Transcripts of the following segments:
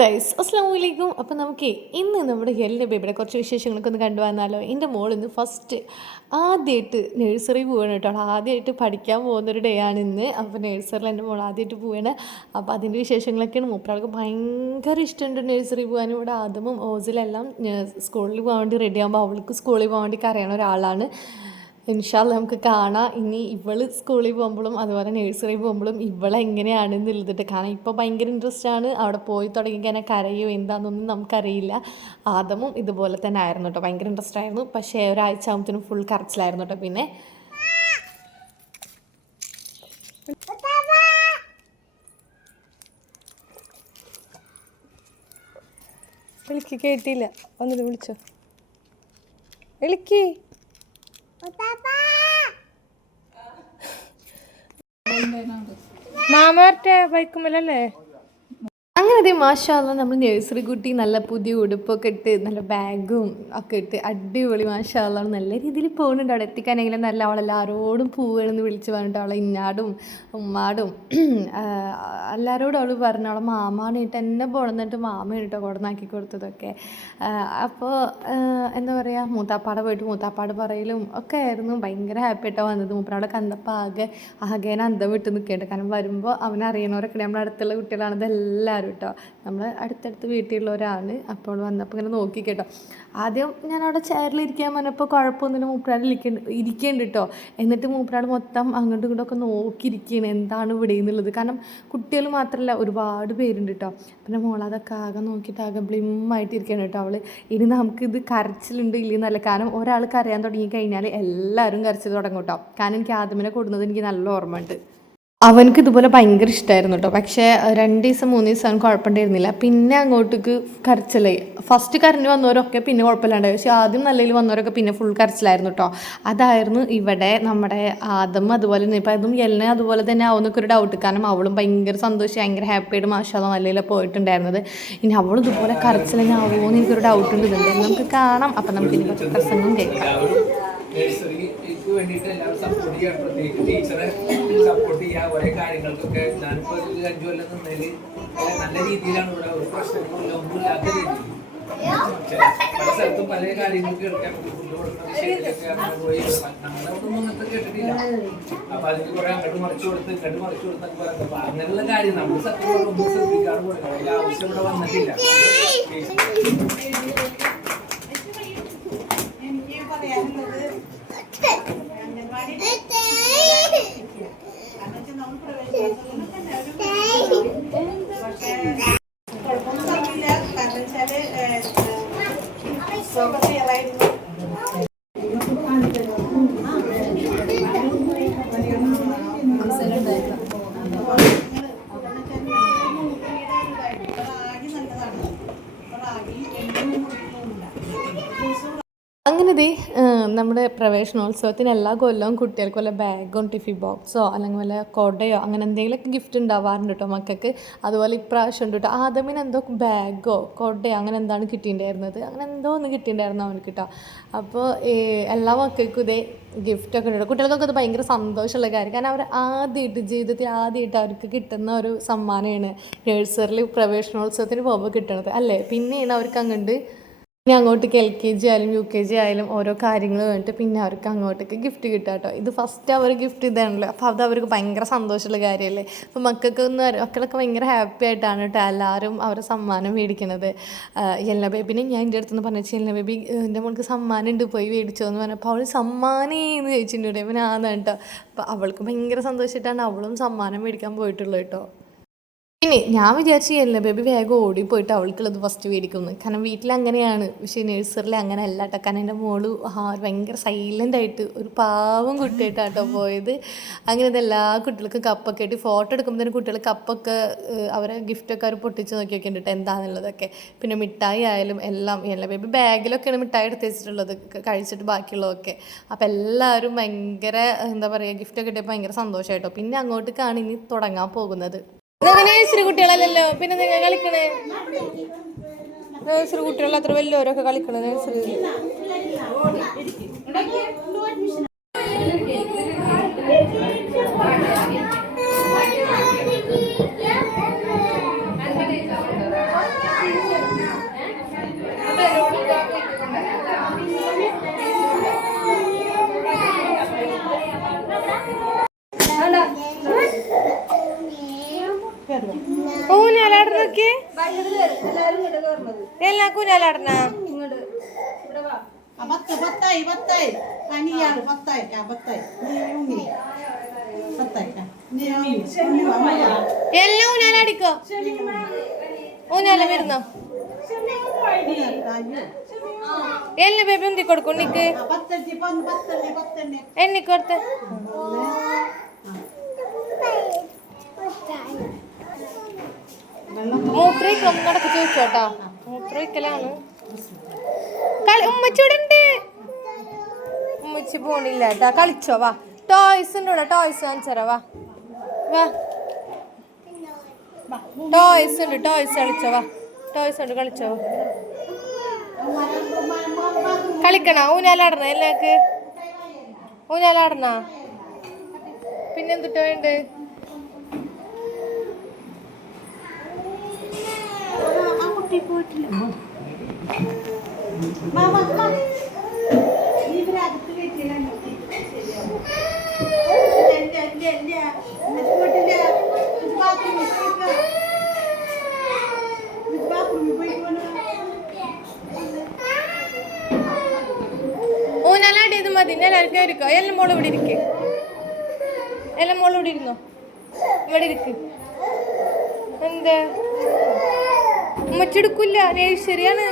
Guys അസ്സാം വലൈക്കും അപ്പം നമുക്ക് ഇന്ന് നമ്മുടെ എല്ലാ ബേബിയുടെ കുറച്ച് വിശേഷങ്ങളൊക്കെ ഒന്ന് കണ്ടുവന്നാലോ എന്റെ മോൾ ഇന്ന് ഫസ്റ്റ് ആദ്യമായിട്ട് നഴ്സറി പോവാണ് കേട്ടോ. ആദ്യമായിട്ട് പഠിക്കാൻ പോകുന്നൊരു ഡേ ആണ് ഇന്ന്. അപ്പോൾ നഴ്സറിയിൽ എന്റെ മോൾ ആദ്യമായിട്ട് പോവുകയാണ് അപ്പോൾ അതിന്റെ വിശേഷങ്ങളൊക്കെയാണ്. മൂപ്പരാൾക്ക് ഭയങ്കര ഇഷ്ടമുണ്ട് നഴ്സറി പോകാനും ഇവിടെ ആദമും ഓസിലെല്ലാം സ്കൂളിൽ പോകാൻ വേണ്ടി റെഡി ആകുമ്പോൾ അവൾക്ക് സ്കൂളിൽ പോകാൻ വേണ്ടി കരയണ ഒരാളാണ്. ഇൻഷാല്ല നമുക്ക് കാണാം. ഇനി ഇവൾ സ്കൂളിൽ പോകുമ്പോഴും അതുപോലെ നഴ്സറി പോകുമ്പോഴും ഇവളെ എന്നുള്ളതിട്ട് കാരണം ഇപ്പോൾ ഭയങ്കര ഇൻട്രസ്റ്റ് ആണ്. അവിടെ പോയി തുടങ്ങി കഴിഞ്ഞാൽ കരയോ എന്താണെന്നൊന്നും നമുക്കറിയില്ല. ആദമും ഇതുപോലെ തന്നെ ആയിരുന്നു കേട്ടോ ഭയങ്കര ഇൻട്രസ്റ്റ് ആയിരുന്നു. പക്ഷേ ഒരാഴ്ച ആകുമ്പോഴത്തേനും ഫുൾ കരച്ചിലായിരുന്നു കേട്ടോ പിന്നെ വിളിക്ക് കേട്ടില്ല. ഒന്നിട്ട് വിളിച്ചോ? വിളിക്ക്. മാമ ബൈക്കുമില്ലല്ലേ ബൈക്കുമ്മലല്ലേ അങ്ങനെ അതേ മാഷാല്ല നമ്മൾ നഴ്സറി കുട്ടി നല്ല പുതിയ ഉടുപ്പൊക്കെ ഇട്ട് നല്ല ബാഗും ഒക്കെ ഇട്ട് അടിപൊളി മാഷാല്ല നല്ല രീതിയിൽ പോകുന്നുണ്ട് അവിടെ. എത്തിക്കാനെങ്കിലും നല്ല അവളെല്ലാവരോടും പോവുകയാണെന്ന് വിളിച്ച് പറഞ്ഞിട്ട് അവളെ ഇന്നാടും ഉമ്മാടും എല്ലാവരോടും അവൾ പറഞ്ഞു അവളെ മാമാണിട്ട് എന്നെ പോണെന്നിട്ട് മാമ ഇട്ടോ കൊടുന്നാക്കി കൊടുത്തതൊക്കെ. അപ്പോൾ എന്താ പറയുക മൂത്താപ്പാടെ പോയിട്ട് മൂത്താപ്പാട് പറയലും ഒക്കെ ആയിരുന്നു. ഭയങ്കര ഹാപ്പി ആയിട്ടാണ് വന്നത്. മൂപ്പനവിടെ കണ്ടപ്പോൾ ആകെ ആകേനെ അന്തം വിട്ട് നിൽക്കേണ്ടത് കാരണം വരുമ്പോൾ അവനറിയണവരൊക്കെ നമ്മുടെ അടുത്തുള്ള കുട്ടികളാണ് ഇതെല്ലാവരും കേട്ടോ. നമ്മൾ അടുത്തടുത്ത് വീട്ടിലുള്ളവരാണ് അപ്പോൾ വന്നപ്പോൾ ഇങ്ങനെ നോക്കി കേട്ടോ. ആദ്യം ഞാൻ അവിടെ ചെയറിൽ ഇരിക്കാൻ പറഞ്ഞപ്പോൾ കുഴപ്പമൊന്നുമില്ല മൂപ്പരാൾ ഇരിക്കേണ്ട ഇരിക്കേണ്ട കേട്ടോ എന്നിട്ട് മൂപ്പരാൾ മൊത്തം അങ്ങോട്ടും ഇങ്ങോട്ടും ഒക്കെ നോക്കിയിരിക്കുകയാണ് എന്താണ് ഇവിടെ എന്നുള്ളത്. കാരണം കുട്ടികൾ മാത്രമല്ല ഒരുപാട് പേരുണ്ട് കേട്ടോ പിന്നെ മോളതൊക്കെ ആകെ നോക്കിയിട്ട് ആകെ ബ്ലിമ്മായിട്ടിരിക്കുകയാണ് കേട്ടോ അവൾ ഇനി നമുക്കിത് കരച്ചിലുണ്ട് ഇല്ലെന്നല്ല കാരണം ഒരാൾ കരയാൻ തുടങ്ങി കഴിഞ്ഞാൽ എല്ലാവരും കരച്ചിൽ തുടങ്ങും കേട്ടോ കാരണം എനിക്ക് ആദ്യമിനെ കൊടുക്കുന്നത് എനിക്ക് നല്ല ഓർമ്മയുണ്ട്. അവനക്ക് ഇതുപോലെ ഭയങ്കര ഇഷ്ടമായിരുന്നു കേട്ടോ പക്ഷേ രണ്ട് ദിവസം മൂന്ന് ദിവസം അവൻ കുഴപ്പമുണ്ടായിരുന്നില്ല. പിന്നെ അങ്ങോട്ടേക്ക് കരച്ചിലായി. ഫസ്റ്റ് കരഞ്ഞു വന്നവരൊക്കെ പിന്നെ കുഴപ്പമില്ലാണ്ടായി. പക്ഷേ ആദ്യം നല്ലതിൽ വന്നവരൊക്കെ പിന്നെ ഫുൾ കരച്ചിലായിരുന്നു കേട്ടോ അതായിരുന്നു ഇവിടെ നമ്മുടെ ആദം അതുപോലെ തന്നെ. ഇപ്പം അതും എല്ലാം അതുപോലെ തന്നെ ആവുന്നൊക്കെ ഒരു ഡൗട്ട് കാരണം അവളും ഭയങ്കര സന്തോഷം ഭയങ്കര ഹാപ്പിയായിട്ട് മാഷാ നല്ലതിൽ പോയിട്ടുണ്ടായിരുന്നത്. ഇനി അവളും ഇതുപോലെ കരച്ചിലെന്നെ ആവുമോ എന്ന് എനിക്കൊരു ഡൗട്ട് ഉണ്ട്. ഇതുണ്ടെങ്കിൽ നമുക്ക് കാണാം. അപ്പം നമുക്ക് ഇനി കുറച്ച് പ്രസംഗം കേൾക്കാം. എല്ലാവരും ടീച്ചറെ സപ്പോർട്ട് ചെയ്യുക ഓരോ കാര്യങ്ങൾക്കൊക്കെ ഞാനിപ്പോൾ ഒരു അഞ്ചു കൊല്ലം നിന്നതിൽ നല്ല രീതിയിലാണ് ഇവിടെ ഒരു പ്രശ്നങ്ങളില്ല ഒന്നുമില്ലാത്ത രീതിയിൽ ചില പല സ്ഥലത്തും പല കാര്യങ്ങൾക്ക് കേൾക്കാൻ കേട്ടിട്ടില്ല. കുറെ കൊടുത്ത് കാര്യം നമ്മൾ സത്യം ഒന്നും ഇവിടെ നമ്മൾ പ്രവേശനോത്സവത്തിനൊക്കെ കുഴപ്പമൊന്നും പറഞ്ഞില്ല കാരണം വെച്ചാൽ സോപ്പ് നമ്മുടെ പ്രവേശനോത്സവത്തിന് എല്ലാ കൊല്ലവും കുട്ടികൾക്ക് വല്ല ബാഗോ ടിഫിൻ ബോക്സോ അല്ലെങ്കിൽ വല്ല കൊടയോ അങ്ങനെ എന്തെങ്കിലുമൊക്കെ ഗിഫ്റ്റ് ഉണ്ടാവാറുണ്ട് കേട്ടോ മക്കൾക്ക്. അതുപോലെ ഇപ്രാവശ്യം ഉണ്ട് കേട്ടോ ആദമിന് എന്തോ ബാഗോ കൊടയോ അങ്ങനെ എന്താണ് കിട്ടിയിട്ടുണ്ടായിരുന്നത്? അങ്ങനെ എന്തോ ഒന്ന് കിട്ടിയിട്ടുണ്ടായിരുന്നു അവനക്ക് കേട്ടോ അപ്പോൾ എല്ലാ മക്കൾക്കും ഇതേ ഗിഫ്റ്റൊക്കെ ഉണ്ട് കുട്ടികൾക്കൊക്കെ അത് ഭയങ്കര സന്തോഷമുള്ള കാര്യം. കാരണം അവർ ആദ്യമായിട്ട് ജീവിതത്തിൽ ആദ്യമായിട്ട് അവർക്ക് കിട്ടുന്ന ഒരു സമ്മാനമാണ് നഴ്സറിയിൽ പ്രവേശനോത്സവത്തിന് പോകുമ്പോൾ കിട്ടുന്നത് അല്ലേ? പിന്നെയാണ് അവർക്ക് അങ്ങോട്ട് പിന്നെ അങ്ങോട്ടേക്ക് എൽ കെ ജി ആയാലും യു കെ ജി ആയാലും ഓരോ കാര്യങ്ങൾ കഴിഞ്ഞിട്ട് പിന്നെ അവർക്ക് അങ്ങോട്ടേക്ക് ഗിഫ്റ്റ് കിട്ടുക കേട്ടോ ഇത് ഫസ്റ്റ് അവർ ഗിഫ്റ്റ് ഇതാണല്ലോ. അപ്പോൾ അത് അവർക്ക് ഭയങ്കര സന്തോഷമുള്ള കാര്യമല്ലേ? അപ്പോൾ മക്കൾക്ക് ഒന്ന് മക്കളൊക്കെ ഭയങ്കര ഹാപ്പി ആയിട്ടാണ് കേട്ടോ എല്ലാവരും അവരെ സമ്മാനം മേടിക്കുന്നത് എല്ലാ ബേബിനെ ഞാൻ എന്റെ അടുത്തുനിന്ന് പറഞ്ഞു എല്ലാ ബേബി എന്റെ മോൾക്ക് സമ്മാനം ഉണ്ട് പോയി മേടിച്ചോ എന്ന് പറഞ്ഞപ്പോൾ അവൾ സമ്മാനം എന്ന് ചോദിച്ചിട്ടുണ്ട്. പിന്നെ കേട്ടോ. അപ്പോൾ അവൾക്ക് ഭയങ്കര സന്തോഷമായിട്ടാണ് അവളും സമ്മാനം മേടിക്കാൻ പോയിട്ടുള്ളൂ കേട്ടോ. പിന്നെ ഞാൻ വിചാരിച്ചില്ല ബേബി വേഗം ഓടിപ്പോയിട്ട് അവൾക്കുള്ളത് ഫസ്റ്റ് മേടിക്കുന്നു കാരണം വീട്ടിൽ അങ്ങനെയാണ്. പക്ഷേ നഴ്സറിൽ അങ്ങനെ അല്ല കേട്ടോ കാരണം എന്റെ മോൾ ഭയങ്കര സൈലന്റ് ആയിട്ട് ഒരു പാവം കുട്ടിയായിട്ടാണ് കേട്ടോ പോയത്. അങ്ങനെ എല്ലാ കുട്ടികൾക്കും കപ്പൊക്കെ ആയിട്ട് ഫോട്ടോ എടുക്കുമ്പോൾ തന്നെ കുട്ടികൾ കപ്പൊക്കെ അവരെ ഗിഫ്റ്റൊക്കെ അവർ പൊട്ടിച്ച് നോക്കിയൊക്കെ ഉണ്ട് കേട്ടോ എന്താണെന്നുള്ളതൊക്കെ പിന്നെ മിഠായി ആയാലും എല്ലാം എല്ലാ ബേബി ബാഗിലൊക്കെയാണ് മിഠായി എടുത്ത് വെച്ചിട്ടുള്ളത്. കഴിച്ചിട്ട് ബാക്കിയുള്ളതൊക്കെ. അപ്പോൾ എല്ലാവരും ഭയങ്കര എന്താ പറയുക ഗിഫ്റ്റൊക്കെ കിട്ടിയപ്പോൾ ഭയങ്കര സന്തോഷമായിട്ടോ പിന്നെ അങ്ങോട്ടേക്കാണ് ഇനി തുടങ്ങാൻ പോകുന്നത്. നേഴ്സറി കുട്ടികളല്ലല്ലോ? പിന്നെ നിങ്ങൾ കളിക്കണേ? നേഴ്സറി കുട്ടികൾ അത്ര വലിയവരൊക്കെ കളിക്കണേ നേഴ്സറി എല്ലാ കൂഞ്ഞാലാടന? പത്ത് പത്തായി പത്തായി. അനിയാണ് പത്തായി. പത്തായി. പത്തായി. എല്ലാം വരുന്നോ. എല്ലാം ബേബി ഉന്തി കൊടുക്കും നടക്ക് ചോദിച്ചോട്ടാ മൂത്രയിക്കലാണ് കളി ഉമ്മച്ചി ഇവിടെ ഉണ്ട് ഉമ്മച്ചി പോണില്ല. കേട്ടാ കളിച്ചോ വാ. ടോയ്സ് ഉണ്ട് ഇവിടെ ടോയ്സ് കാണിച്ചരാ വാ. വാ. ടോയ്സ് ഉണ്ട് ടോയ്സ് കളിച്ചോ വാ. ടോയ്സ് ഉണ്ട് കളിച്ചോ. കളിക്കണ? ഊനാലാടണ എല്ലാക്ക് ഊനാലാടണ പിന്നെന്തുട്ടോ വേണ്ടേ ആ കുട്ടി പോയിട്ടില്ല വാ, വാ, വാ. നീ ഇവരെ അകത്ത് കയറ്റിയില്ല ഇല്ല, ഇല്ല, ഇല്ല. എന്നിട്ട് പോയിട്ടില്ല. എന്നിട്ട് ബാത്റൂമിൽ പോയിക്കോ. എന്നിട്ട് ബാത്റൂമിൽ പോയിക്കോ. ഇത് മതി. ഇനി എല്ലാവരും കയറിക്കോ എല്ലാം മോൾ ഇവിടെ ഇരിക്കേ. എല്ലാം മോൾ ഇവിടെ ഇരുന്നോ? ഇവിടെ ഇരിക്ക്. എന്ത്? ഉമ്മച്ചെടുക്കില്ല. ശരിയാണ്.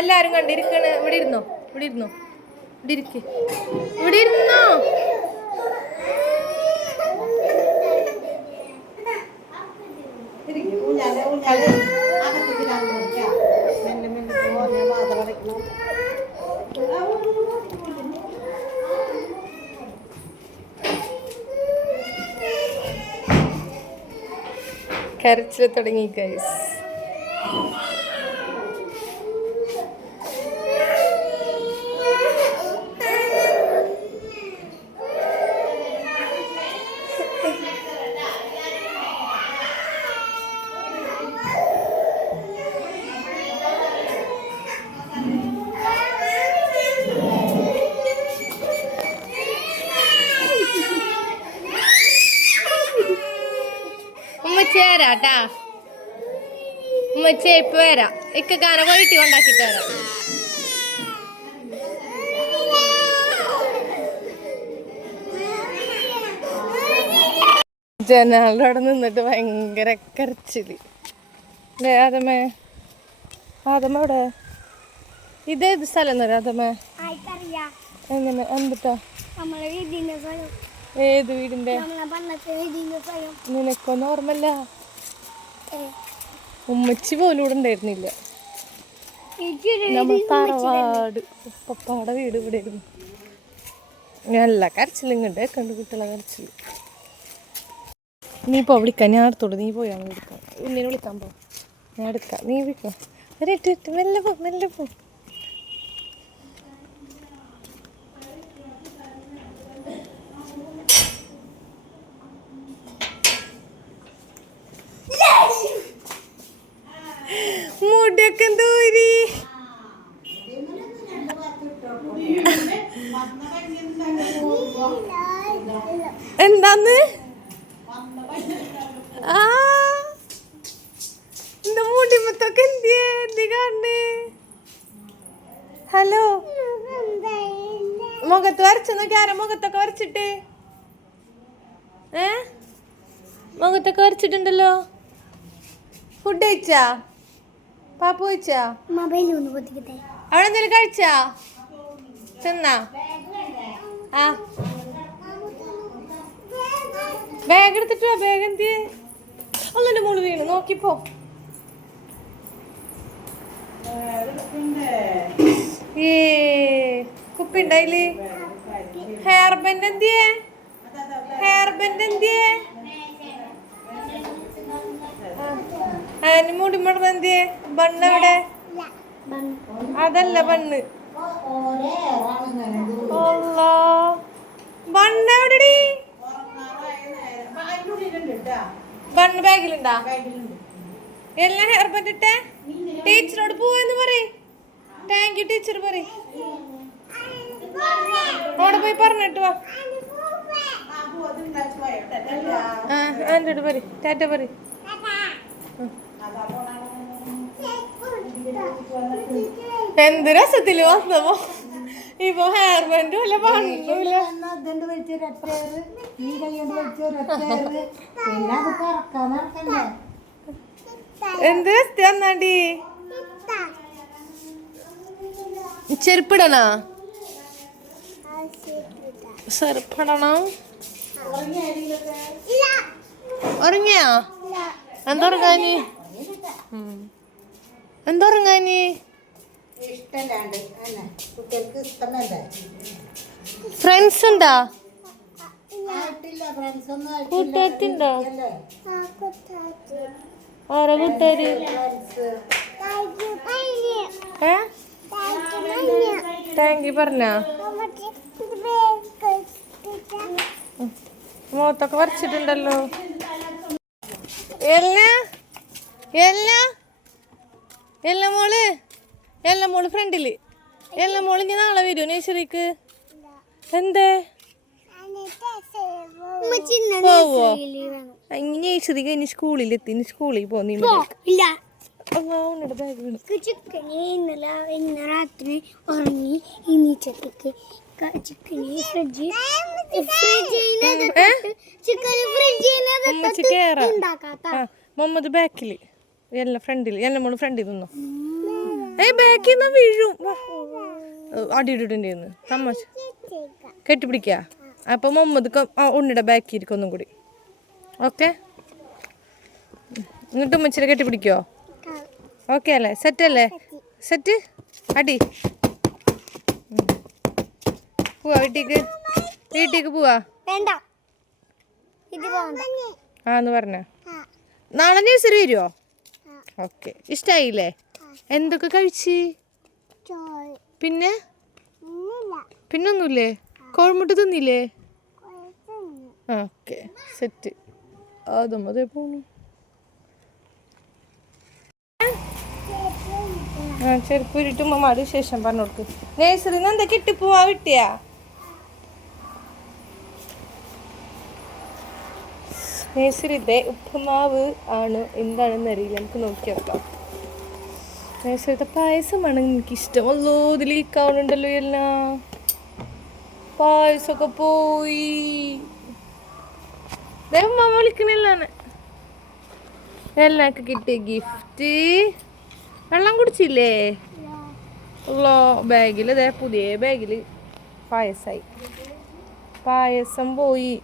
എല്ലാരും കണ്ടിരിക്കണ്. ഇവിടെ ഇരുന്നോ? ഇവിടെ ഇരുന്നോ? ഇവിടെ ഇരിക്ക്. ഇവിടെ ഇരുന്നോ? കരച്ചിൽ തുടങ്ങി ഊഞ്ഞാൽ. അകത്തേക്ക് ഇടാൻ നോക്കാം. മെല്ലെ മെല്ലെ പോ, ഞാൻ വാതിൽ അടയ്ക്കണം. കരച്ചിൽ തുടങ്ങി ഗൈസ് ഉമ്മച്ചി വരാട്ടാ ഇപ്പൊ വരാം. ഇക്ക കാന പോയിട്ട് കൊണ്ടാക്കിട്ട് വരാം. ജനാളുടെ അവിടെ നിന്നിട്ട് ഭയങ്കര കരച്ചിൽ. അല്ലേ ആദമേ. ആദമ അവിടെ. ഇതേത് സ്ഥലം എന്നറിയാം ആദമേ? എങ്ങനെ? എന്തിട്ടാ? ഏത് വീടിന്റെ നിനക്കൊന്നും ഓർമ്മല്ല ഉമ്മച്ചി പോലും ഇവിടെ ഉണ്ടായിരുന്നില്ല. നമ്മൾ തറവാട് ഉപ്പപ്പാടെ വീട് ഇവിടെ ആയിരുന്നു നല്ല കരച്ചിലും കണ്ടേ കണ്ടു കുട്ടികളെ കരച്ചിൽ നീ ഇപ്പൊ വിളിക്കാം ഞാൻ അടുത്തോട് നീ പോയാ മതി വിളിക്കാം. ഉണ്ണിനെ വിളിക്കാൻ പോ. ഞാൻ എടുക്കാം. നീ വിളിക്കാം. ഇട്ട്. മെല്ലെ പോ മെല്ലെ പോ. എന്താന്ന്? ആ. എന്റെ മുടിമത്തൊക്കെ എന്തിയേ? എന്തി ഹലോ. മുഖത്ത് വരച്ചു നോക്കി. ആരാ മുഖത്തൊക്കെ വരച്ചിട്ട്? ഏ? മുഖത്തൊക്കെ വരച്ചിട്ടുണ്ടല്ലോ. ഫുഡ് കഴിച്ചാ? പാപ്പ കഴിച്ചാ? മൊബൈൽ അവിടെ എന്തെങ്കിലും കഴിച്ചാ? തിന്നാ? ആ. ബാഗ് എടുത്തിട്ട് വാ ബാഗ് എന്തിയേ? ഒന്നിന്റെ മുകളിൽ വീണു നോക്കിപ്പോ ഏ കുപ്പി ഉണ്ടായില്ലേ ഹെയർ ബെൻഡ് എന്തിയേ? ഹെയർ ബെൻഡ് എന്തിയേ? അതിന് മുടി മടന്ന് എന്തിയേ ബണ്ണ് എവിടെ അതല്ല ബണ്ണ്. ബണ്ണ് ബാഗിലുണ്ടാ? എല്ലാം ഹെയർ ബാൻഡ് ഇട്ടേ? ടീച്ചറോട് പോവെന്ന് പറയ്. താങ്ക് യു ടീച്ചർ പറയ്. അവിടെ പോയി പറഞ്ഞിട്ട് വാ. ആ എന്റെ പറ ടാറ്റ പറ എന്ത് രസത്തിൽ വന്നപ്പോ? ഇപ്പൊ ഹെയർ ബാൻഡും ഇല്ല. ഈ പിന്നെ അത് നടക്കണ്ടേ? എന്ത് രസത്തി വന്നാണ്ടി ചെരുപ്പിടണോ? ചെരുപ്പിടണം? ഉറങ്ങിയാ? എന്തുറങ്ങാനി? എന്തുറങ്ങാനി? ഇഷ്ടമല്ലാണ്ട് അന്നെ കുട്ടികൾക്ക് ഇഷ്ടമല്ലേ. ഫ്രണ്ട്സ് ഉണ്ടാ ആയിട്ടില്ലേ. ഓരോ കൂട്ടുകാര്? ഏ? താങ്ക് യു പറഞ്ഞ. മുഖത്തൊക്കെ വരച്ചിട്ടുണ്ടല്ലോ എല്ലാ? എല്ലാ? എല്ലാ മോൾ? എല്ല മോൾ ഫ്രണ്ടിൽ എല്ലാം മോൾ ഇനി നാളെ വരൂ നേഴ്സറിക്ക് എന്തേ? പോവോ? ഇനി നേഴ്സറി കഴിഞ്ഞ് സ്കൂളിൽ എത്തി ഇനി സ്കൂളിൽ പോന്നി ഇന്ന് രാത്രി ഉറങ്ങി ചിക്കന് ഫ്രിഡ്ജ് ചിക്കന് ബാക്കിൽ എല്ലാം ഫ്രണ്ടിൽ എല്ലാം മോൾ ഫ്രണ്ടിൽ നിന്നോ? ഏയ് ബാക്കിൽ നിന്ന് വീഴും. അടി ഏ, തമാശ. കെട്ടിപ്പിടിക്കുക അപ്പൊ മുഹമ്മദ് ക- ആ, ഉണ്ണിയുടെ ബാക്കി ഇരിക്കും ഒന്നും കൂടി. ഓക്കെ? എന്നിട്ട് ഉമ്മച്ചിനെ കെട്ടിപ്പിടിക്കോ? ഓക്കെ അല്ലേ? സെറ്റ് അല്ലേ? സെറ്റ്? അടി. പോവാ വീട്ടിക്ക്. വീട്ടിക്ക് പോവാ. വേണ്ട. ഇത് വേണ്ട. ആ എന്ന് പറഞ്ഞ. നാളെ നഴ്സറി വരുമോ ഓക്കെ. ഇഷ്ടായില്ലേ? എന്തൊക്കെ കഴിച്ച്? പിന്നെ? പിന്നൊന്നുമില്ലേ കോഴിമുട്ട തിന്നില്ലേ? Okay set. അതും അതേ പോണു. ആ ചെരുപ്പ് ഇരുട്ടുമ്പോ മാറി ശേഷം പറഞ്ഞു കൊടുക്കും. നേഴ്സറിന്ന് എന്താ കിട്ടിപ്പോവാ കിട്ടിയാ? നേഴ്സറിന്റെ ഉപ്പുമാവ് ആണ്. എന്താണെന്ന് അറിയില്ല. നമുക്ക് നോക്കി. നഴ്സറിത്തെ പായസമാണ് എനിക്കിഷ്ടം അല്ലോ ഇതിൽ ലീക്കാവുന്നുണ്ടല്ലോ എല്ലാം. പായസമൊക്കെ പോയി. ദേ ഉമ്മ വിളിക്കണില്ലാണ് എല്ലാവർക്കും കിട്ടിയ ഗിഫ്റ്റ്. വെള്ളം കുടിച്ചില്ലേ? ഉള്ളോ ബാഗിൽ ദേ പുതിയ ബാഗിൽ പായസമായി പായസം പോയി.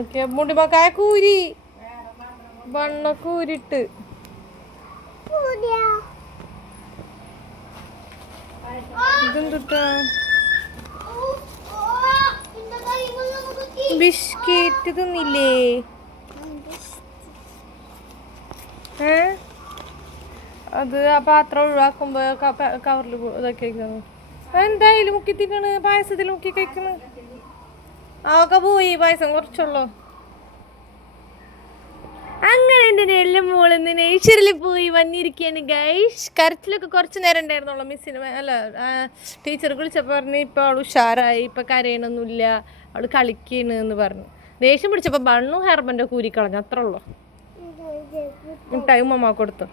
ഓക്കെ മുടിമക്കായ കൂരി. വണ്ണ കൂരിട്ട് ഇതെന്തുട്ടാ? ബിസ്ക്കറ്റ് തിന്നില്ലേ? ഏ? അത് ആ പാത്രം ഒഴിവാക്കുമ്പോ കവറിൽ ഇതൊക്കെ എന്തായാലും മുക്കി തിന്നണ് പായസത്തിൽ മുക്കി കഴിക്കണ്? അതൊക്കെ പോയി പായസം കുറച്ചുള്ളൂ. അങ്ങനെ നെല്ലും മോളിന്ന് നേച്ചറിൽ പോയി വന്നിരിക്കുകയാണ് ഗൈഷ് കരച്ചിലൊക്കെ കുറച്ച് നേരം ഉണ്ടായിരുന്നുള്ളൂ മിസ്സിന് അല്ല ടീച്ചർ വിളിച്ചപ്പോൾ പറഞ്ഞു ഇപ്പോൾ അവൾ ഉഷാറായി ഇപ്പോൾ കരയണമൊന്നുമില്ല അവൾ കളിക്കണ് എന്ന് പറഞ്ഞു. ദേഷ്യം പിടിച്ചപ്പോൾ ബണ്ണു ഹെർബന്റെ കൂരി അത്രേ ഉള്ളൂ. മിഠായി മമ്മ കൊടുത്തു.